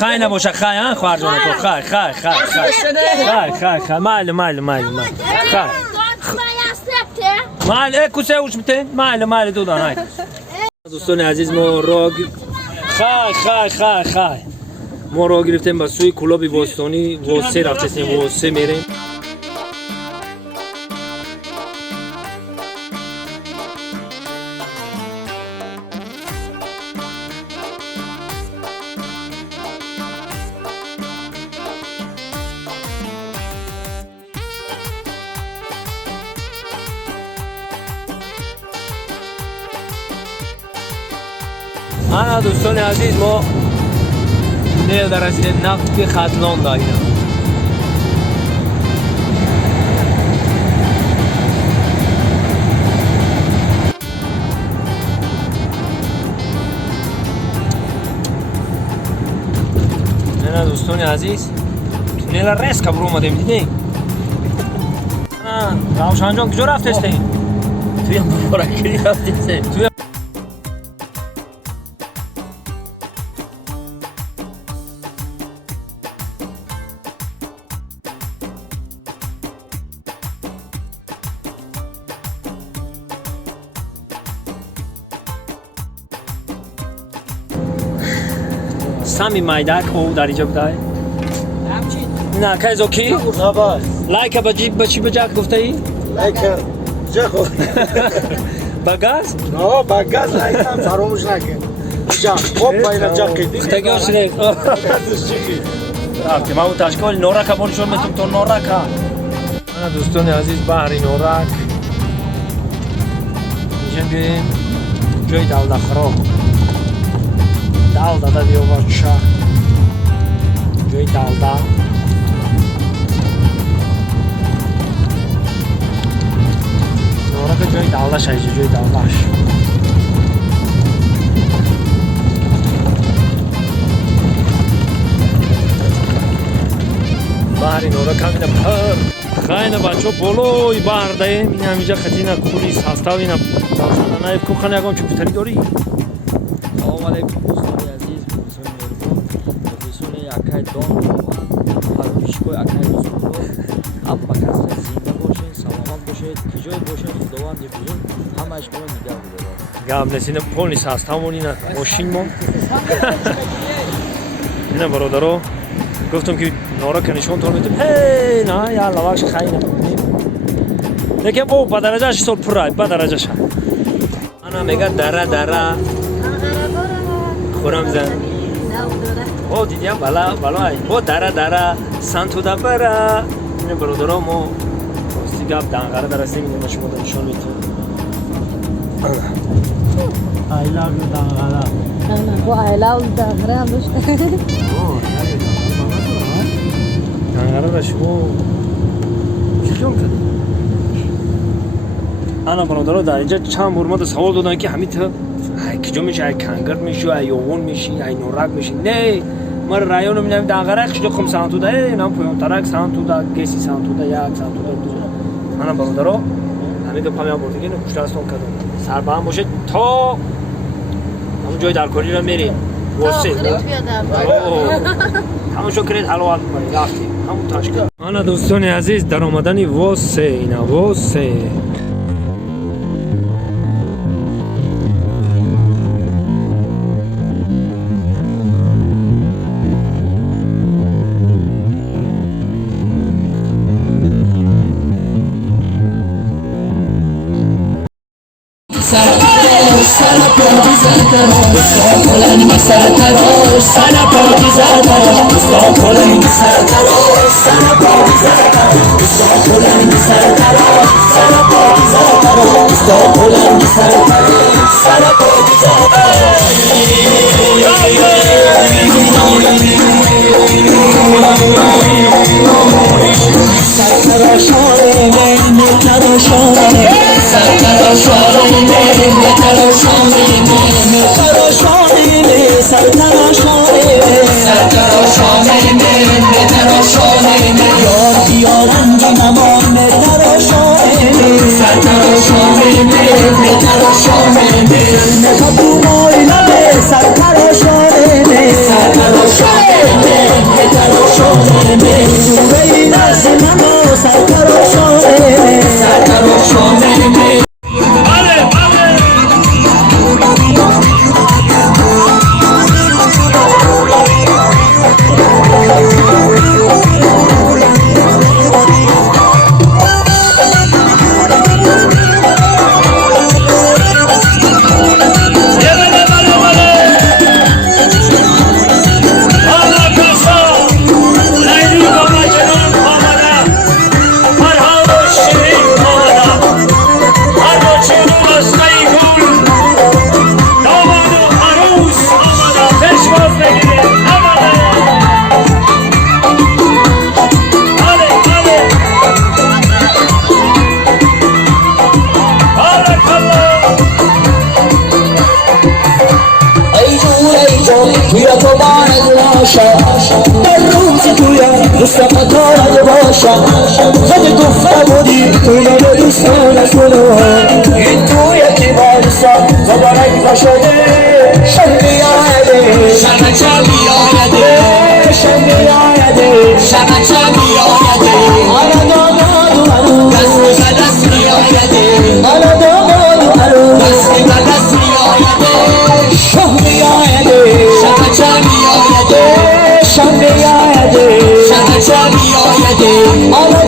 خای نباشه خای ها خواهر جان تو خای مال خای مال کوسه اوش میته مال دو دانای دوستان عزیز ما را خای ما را گرفتیم به سوی کلاب باستانی واسه رفتیم واسه میریم آنا دوستان عزیز ما نیل در رسیده نفت ختلان داریم نه دوستان عزیز تونل رس که برو اومدیم دیدیم روشن جان کجا رفته استین؟ توی مبارکری رفته توی سامی مایدک او در اینجا بودای؟ نه که زوکی؟ نه باز لایک با چی بجا گفته ای؟ لایک جا خود با گاز؟ نه با گاز لایک هم فراموش نکن جا خوب باید جا کدی اختگی ها شده رفتی ما اون تشکال نورک هم بانشون میتونم تو نورک ها دوستان عزیز بحری نورک اینجا بیاییم جای دلده خراب دال داده بیاور چه جای دلده نورک جای دلده شایده جای دلدهش بحری نورک هم اینه پر خیلی بچه بلوی بحر دهیم این همیجا خطینه کولیس هسته و اینه نایب کوخنه یکم چوپتری داری سلام علیکم اکای دان هر پیشگوی اکای رسول اب بکس زنده باشین سلامت باشید کجای باشین خداوند بگیرین همه اشکال نگاه بدارد گام نسینه پول نیست هست همون اینه ماشین ما اینه برادرها گفتم که نارا کنشون تون میتونم هی نه یا لواش خیلی لیکن او با درجهش سال پرای با درجهش انا میگه دره خورم زن او دیدیم بالا او دره سانتو دا برا اینه برادرها ما راستی گفت دنگره درسته میدیم شما نشون میتونم I love you دنگره I love دنگره هم داشته دنگره را شما چیکار کردی؟ انا برادرها در اینجا چند بار ما سوال دادن که همین تا کجا میشه ای کنگر میشه ای یوون میشه ای نورک میشه نه ما رایون میگم دنگره کجا خم سانتو ده اینا پویون ترک سانتو ده گسی سانتو ده یک سانتو ده دو انا برادرها همین دو پامی آوردگی نه کشته هستم کردم سر به هم باشه تا همون جای درکاری را میریم واسه همون شو کرد حلوات میکنید رفتیم همون تاشکر انا دوستان عزیز در آمدنی واسه اینا واسه Sana podizataro, stokolan misataro, sana podizataro, stokolan misataro, sana podizataro, stokolan misataro, sana podizataro, stokolan misataro, sana podizataro. Sarkara shore me taro shore, sarkara shore me taro shore me taro shore me sarkara shore me taro shore me yor yorangi namo me taro shore me sarkara shore me taro shore me kabu moila me sarkara shore توی تو بارد باشم در روزی توی مصطفی دارد باشم خود گفته بودی توی منو دوستانش کنو این توی کی بارسا مبارک باشده شم بیایده شمچه بیایده شم بیایده شمچه بیایده آنا دامادو هنو دست به دست بیایده آنا دامادو هنو دست به دست بیایده شم بیایده شمچه بیایده شم بیایده شمچه بیایده آنا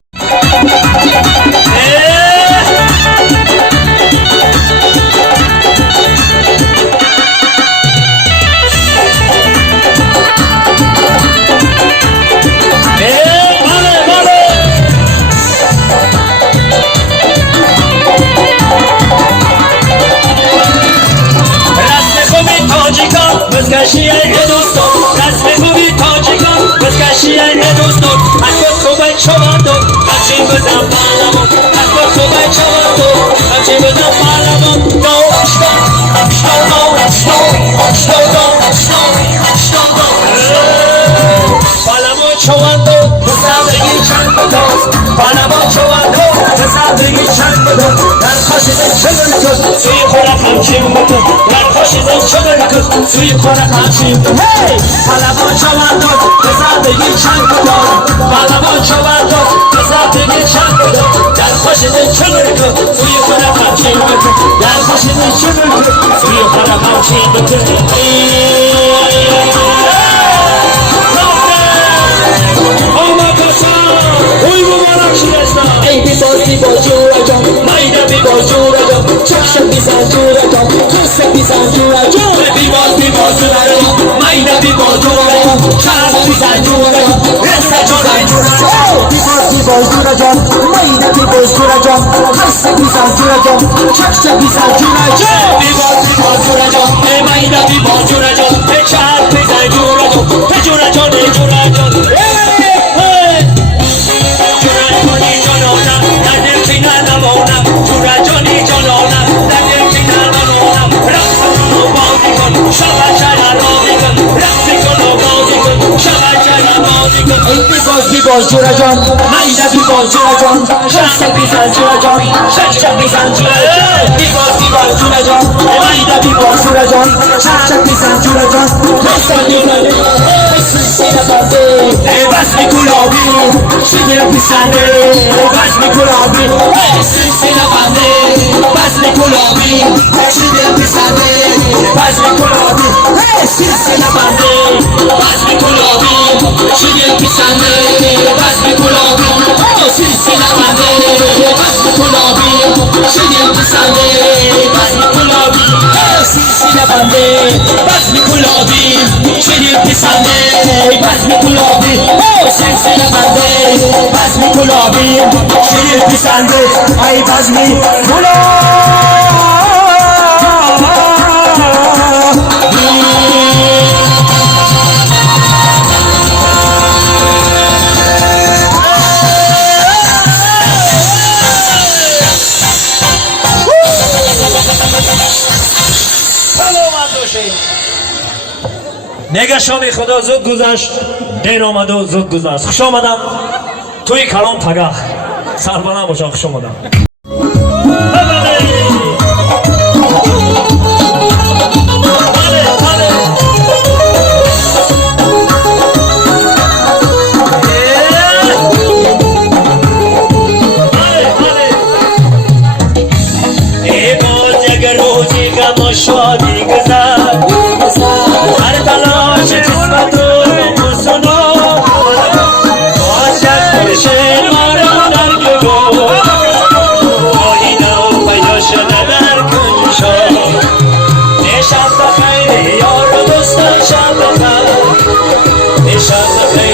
بزگشی ای دوستان رسم خوبی تاجیکان بزگشی ای دوستان از خود خوبه چواندو همچین بزن بالمون از خود خوبه چواندو همچین بزن بالمون دو اشتا اشتا دو اشتا اشتا دو اشتا اشتا دو بالمون چواندو بزن بگی چند بداز بالمون چواندو بزن بگی چند بداز در خاشده چگل کن توی خورک همچین بکن در خاشده چگل کن توی خورک همچین بکن بالمون چواندو بزن بگی چند بداز بالمون چواندو بزن بگی چند بداز در خاشده چگل کن توی خورک همچین بکن در خاشده چگل کن توی خورک همچین بکن ای بی باز جورجان مایده بی باز جورجان چکشم بیزن جورجان توسه بیزن جورجان بی باز جورجان مایده بی باز جورجان چکشم بیزن جورجان رسه جورجان بی باز جورجان مایده بی باز جورجان توسه بیزن جورجان چکشم بیزن جورجان بی باز جورجان مایده بی باز جورجان چکشم بیزن جورجان جورجان جورجان بی باز جورجان مایده بی باز جورجان شخص بیزن جورجان شخص بیزن جورجان بی باز جورجان مایده بی باز جورجان شخص بیزن جورجان رسن بیزن سینه بنده بس می گلابی شیر پیسنده بس می گلابی سینه بنده بس می گلابی شیر پیسنده بس می گلابی سینه بنده بس می گلابی شیر پیسنده بس می گلابی سینه بنده بس می گلابی شیر پیسنده بس می گلابی سینه بنده بس می گلابی شیر پیسنده بس می گلابی سینه بنده بس می گلابی شیر پیسنده ای بس می نگه شامی خدا زود گذشت دیر آمد و زود گذشت خوش آمدم توی کلام پگاه سربانه باشم خوش آمدم شادی گذر هر تلاش قسمت رو سنو باشد برشه مارا در گلو آهینا پیدا شده در کنشا شب بخیر یار و دوستان شب بخیر شب بخیر